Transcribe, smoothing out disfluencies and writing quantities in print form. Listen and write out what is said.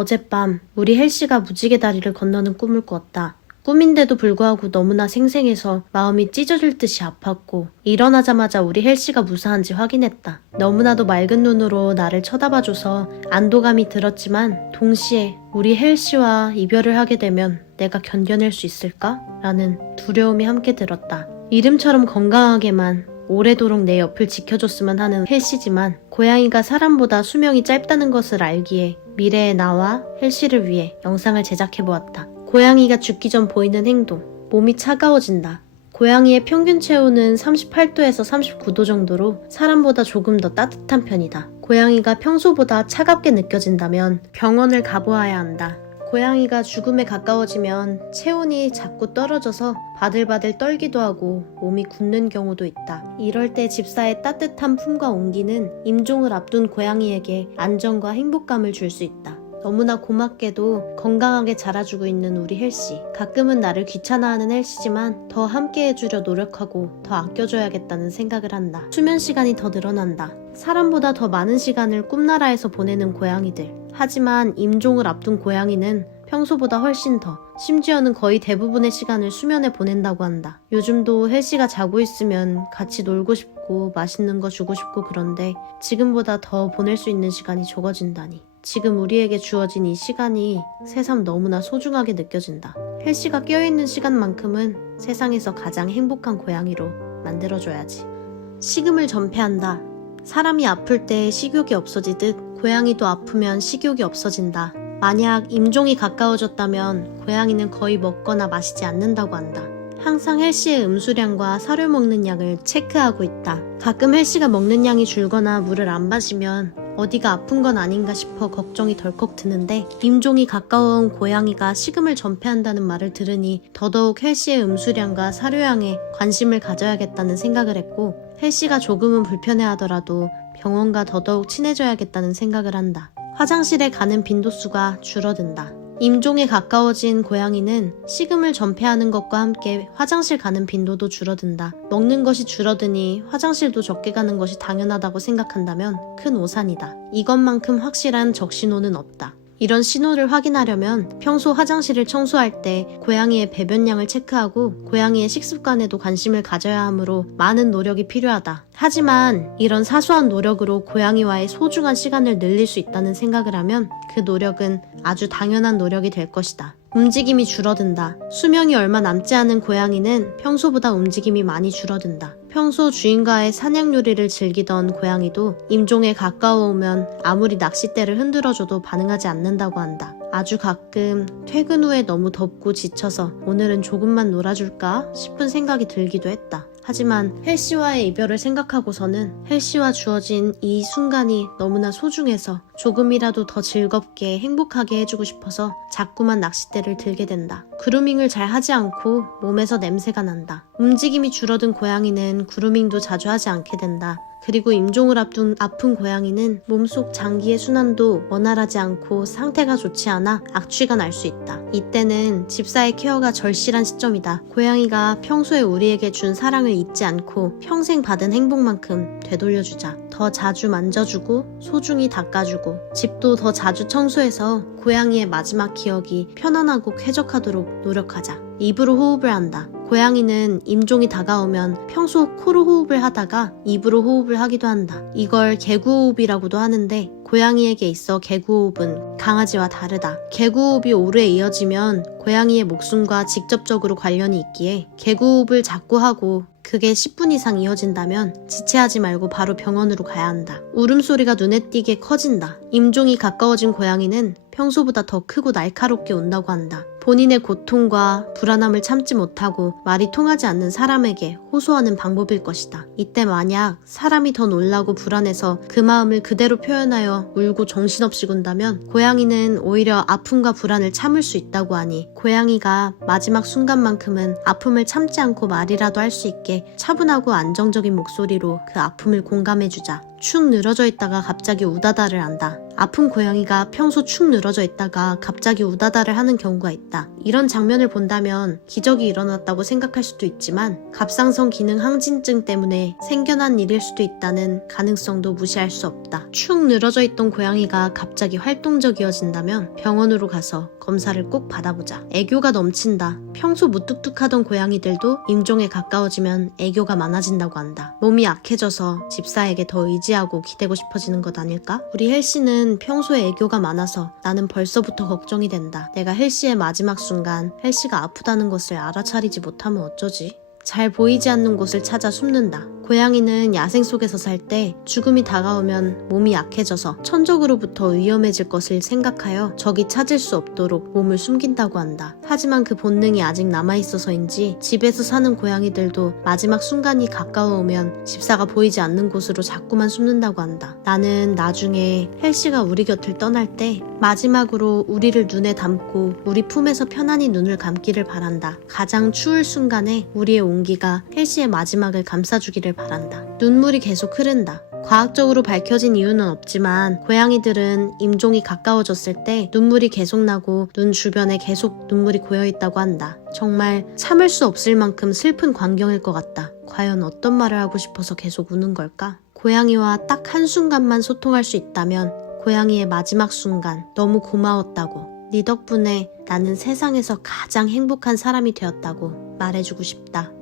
어젯밤 우리 헬씨가 무지개 다리를 건너는 꿈을 꾸었다. 꿈인데도 불구하고 너무나 생생해서 마음이 찢어질 듯이 아팠고 일어나자마자 우리 헬씨가 무사한지 확인했다. 너무나도 맑은 눈으로 나를 쳐다봐줘서 안도감이 들었지만 동시에 우리 헬씨와 이별을 하게 되면 내가 견뎌낼 수 있을까? 라는 두려움이 함께 들었다. 이름처럼 건강하게만 오래도록 내 옆을 지켜줬으면 하는 헬씨지만 고양이가 사람보다 수명이 짧다는 것을 알기에 미래의 나와 헬씨를 위해 영상을 제작해보았다. 고양이가 죽기 전 보이는 행동. 몸이 차가워진다. 고양이의 평균 체온은 38도에서 39도 정도로 사람보다 조금 더 따뜻한 편이다. 고양이가 평소보다 차갑게 느껴진다면 병원을 가보아야 한다. 고양이가 죽음에 가까워지면 체온이 자꾸 떨어져서 바들바들 떨기도 하고 몸이 굳는 경우도 있다. 이럴 때 집사의 따뜻한 품과 온기는 임종을 앞둔 고양이에게 안정과 행복감을 줄 수 있다. 너무나 고맙게도 건강하게 자라주고 있는 우리 헬씨. 가끔은 나를 귀찮아하는 헬씨지만 더 함께 해주려 노력하고 더 아껴줘야겠다는 생각을 한다. 수면 시간이 더 늘어난다. 사람보다 더 많은 시간을 꿈나라에서 보내는 고양이들. 하지만 임종을 앞둔 고양이는 평소보다 훨씬 더, 심지어는 거의 대부분의 시간을 수면에 보낸다고 한다. 요즘도 헬씨가 자고 있으면 같이 놀고 싶고 맛있는 거 주고 싶고 그런데 지금보다 더 보낼 수 있는 시간이 적어진다니. 지금 우리에게 주어진 이 시간이 새삼 너무나 소중하게 느껴진다. 헬씨가 깨어있는 시간만큼은 세상에서 가장 행복한 고양이로 만들어줘야지. 식음을 전폐한다. 사람이 아플 때 식욕이 없어지듯 고양이도 아프면 식욕이 없어진다. 만약 임종이 가까워졌다면 고양이는 거의 먹거나 마시지 않는다고 한다. 항상 헬씨의 음수량과 사료 먹는 양을 체크하고 있다. 가끔 헬씨가 먹는 양이 줄거나 물을 안 마시면 어디가 아픈 건 아닌가 싶어 걱정이 덜컥 드는데 임종이 가까워온 고양이가 식음을 전폐한다는 말을 들으니 더더욱 헬씨의 음수량과 사료양에 관심을 가져야겠다는 생각을 했고 헬씨가 조금은 불편해하더라도 병원과 더더욱 친해져야겠다는 생각을 한다. 화장실에 가는 빈도수가 줄어든다. 임종에 가까워진 고양이는 식음을 전폐하는 것과 함께 화장실 가는 빈도도 줄어든다. 먹는 것이 줄어드니 화장실도 적게 가는 것이 당연하다고 생각한다면 큰 오산이다. 이것만큼 확실한 적신호는 없다. 이런 신호를 확인하려면 평소 화장실을 청소할 때 고양이의 배변량을 체크하고 고양이의 식습관에도 관심을 가져야 하므로 많은 노력이 필요하다. 하지만 이런 사소한 노력으로 고양이와의 소중한 시간을 늘릴 수 있다는 생각을 하면 그 노력은 아주 당연한 노력이 될 것이다. 움직임이 줄어든다. 수명이 얼마 남지 않은 고양이는 평소보다 움직임이 많이 줄어든다. 평소 주인과의 사냥놀이를 즐기던 고양이도 임종에 가까워오면 아무리 낚싯대를 흔들어줘도 반응하지 않는다고 한다. 아주 가끔 퇴근 후에 너무 덥고 지쳐서 오늘은 조금만 놀아줄까 싶은 생각이 들기도 했다. 하지만 헬씨와의 이별을 생각하고서는 헬씨와 주어진 이 순간이 너무나 소중해서 조금이라도 더 즐겁게 행복하게 해주고 싶어서 자꾸만 낚싯대를 들게 된다. 그루밍을 잘 하지 않고 몸에서 냄새가 난다. 움직임이 줄어든 고양이는 그루밍도 자주 하지 않게 된다. 그리고 임종을 앞둔 아픈 고양이는 몸속 장기의 순환도 원활하지 않고 상태가 좋지 않아 악취가 날 수 있다. 이때는 집사의 케어가 절실한 시점이다. 고양이가 평소에 우리에게 준 사랑을 잊지 않고 평생 받은 행복만큼 되돌려주자. 더 자주 만져주고 소중히 닦아주고 집도 더 자주 청소해서 고양이의 마지막 기억이 편안하고 쾌적하도록 노력하자. 입으로 호흡을 한다. 고양이는 임종이 다가오면 평소 코로 호흡을 하다가 입으로 호흡을 하기도 한다. 이걸 개구호흡이라고도 하는데 고양이에게 있어 개구호흡은 강아지와 다르다. 개구호흡이 오래 이어지면 고양이의 목숨과 직접적으로 관련이 있기에 개구호흡을 자꾸 하고 그게 10분 이상 이어진다면 지체하지 말고 바로 병원으로 가야 한다. 울음소리가 눈에 띄게 커진다. 임종이 가까워진 고양이는 평소보다 더 크고 날카롭게 운다고 한다. 본인의 고통과 불안함을 참지 못하고 말이 통하지 않는 사람에게 호소하는 방법일 것이다. 이때 만약 사람이 더 놀라고 불안해서 그 마음을 그대로 표현하여 울고 정신없이 군다면 고양이는 오히려 아픔과 불안을 참을 수 있다고 하니 고양이가 마지막 순간만큼은 아픔을 참지 않고 말이라도 할 수 있게 차분하고 안정적인 목소리로 그 아픔을 공감해주자. 축 늘어져 있다가 갑자기 우다다를 한다. 아픈 고양이가 평소 축 늘어져 있다가 갑자기 우다다를 하는 경우가 있다. 이런 장면을 본다면 기적이 일어났다고 생각할 수도 있지만 갑상선 기능 항진증 때문에 생겨난 일일 수도 있다는 가능성도 무시할 수 없다. 축 늘어져 있던 고양이가 갑자기 활동적이어진다면 병원으로 가서 검사를 꼭 받아보자. 애교가 넘친다. 평소 무뚝뚝하던 고양이들도 임종에 가까워지면 애교가 많아진다고 한다. 몸이 약해져서 집사에게 더 의지하고 기대고 싶어지는 것 아닐까? 우리 헬씨는 평소에 애교가 많아서 나는 벌써부터 걱정이 된다. 내가 헬씨의 마지막 순간 헬씨가 아프다는 것을 알아차리지 못하면 어쩌지? 잘 보이지 않는 곳을 찾아 숨는다. 고양이는 야생 속에서 살 때 죽음이 다가오면 몸이 약해져서 천적으로부터 위험해질 것을 생각하여 적이 찾을 수 없도록 몸을 숨긴다고 한다. 하지만 그 본능이 아직 남아있어서인지 집에서 사는 고양이들도 마지막 순간이 가까워오면 집사가 보이지 않는 곳으로 자꾸만 숨는다고 한다. 나는 나중에 헬씨가 우리 곁을 떠날 때 마지막으로 우리를 눈에 담고 우리 품에서 편안히 눈을 감기를 바란다. 가장 추울 순간에 우리의 온기가 헬씨의 마지막을 감싸주기를 바란다. 눈물이 계속 흐른다. 과학적으로 밝혀진 이유는 없지만 고양이들은 임종이 가까워졌을 때 눈물이 계속 나고 눈 주변에 계속 눈물이 고여있다고 한다. 정말 참을 수 없을 만큼 슬픈 광경일 것 같다. 과연 어떤 말을 하고 싶어서 계속 우는 걸까? 고양이와 딱 한순간만 소통할 수 있다면 고양이의 마지막 순간 너무 고마웠다고, 네 덕분에 나는 세상에서 가장 행복한 사람이 되었다고 말해주고 싶다.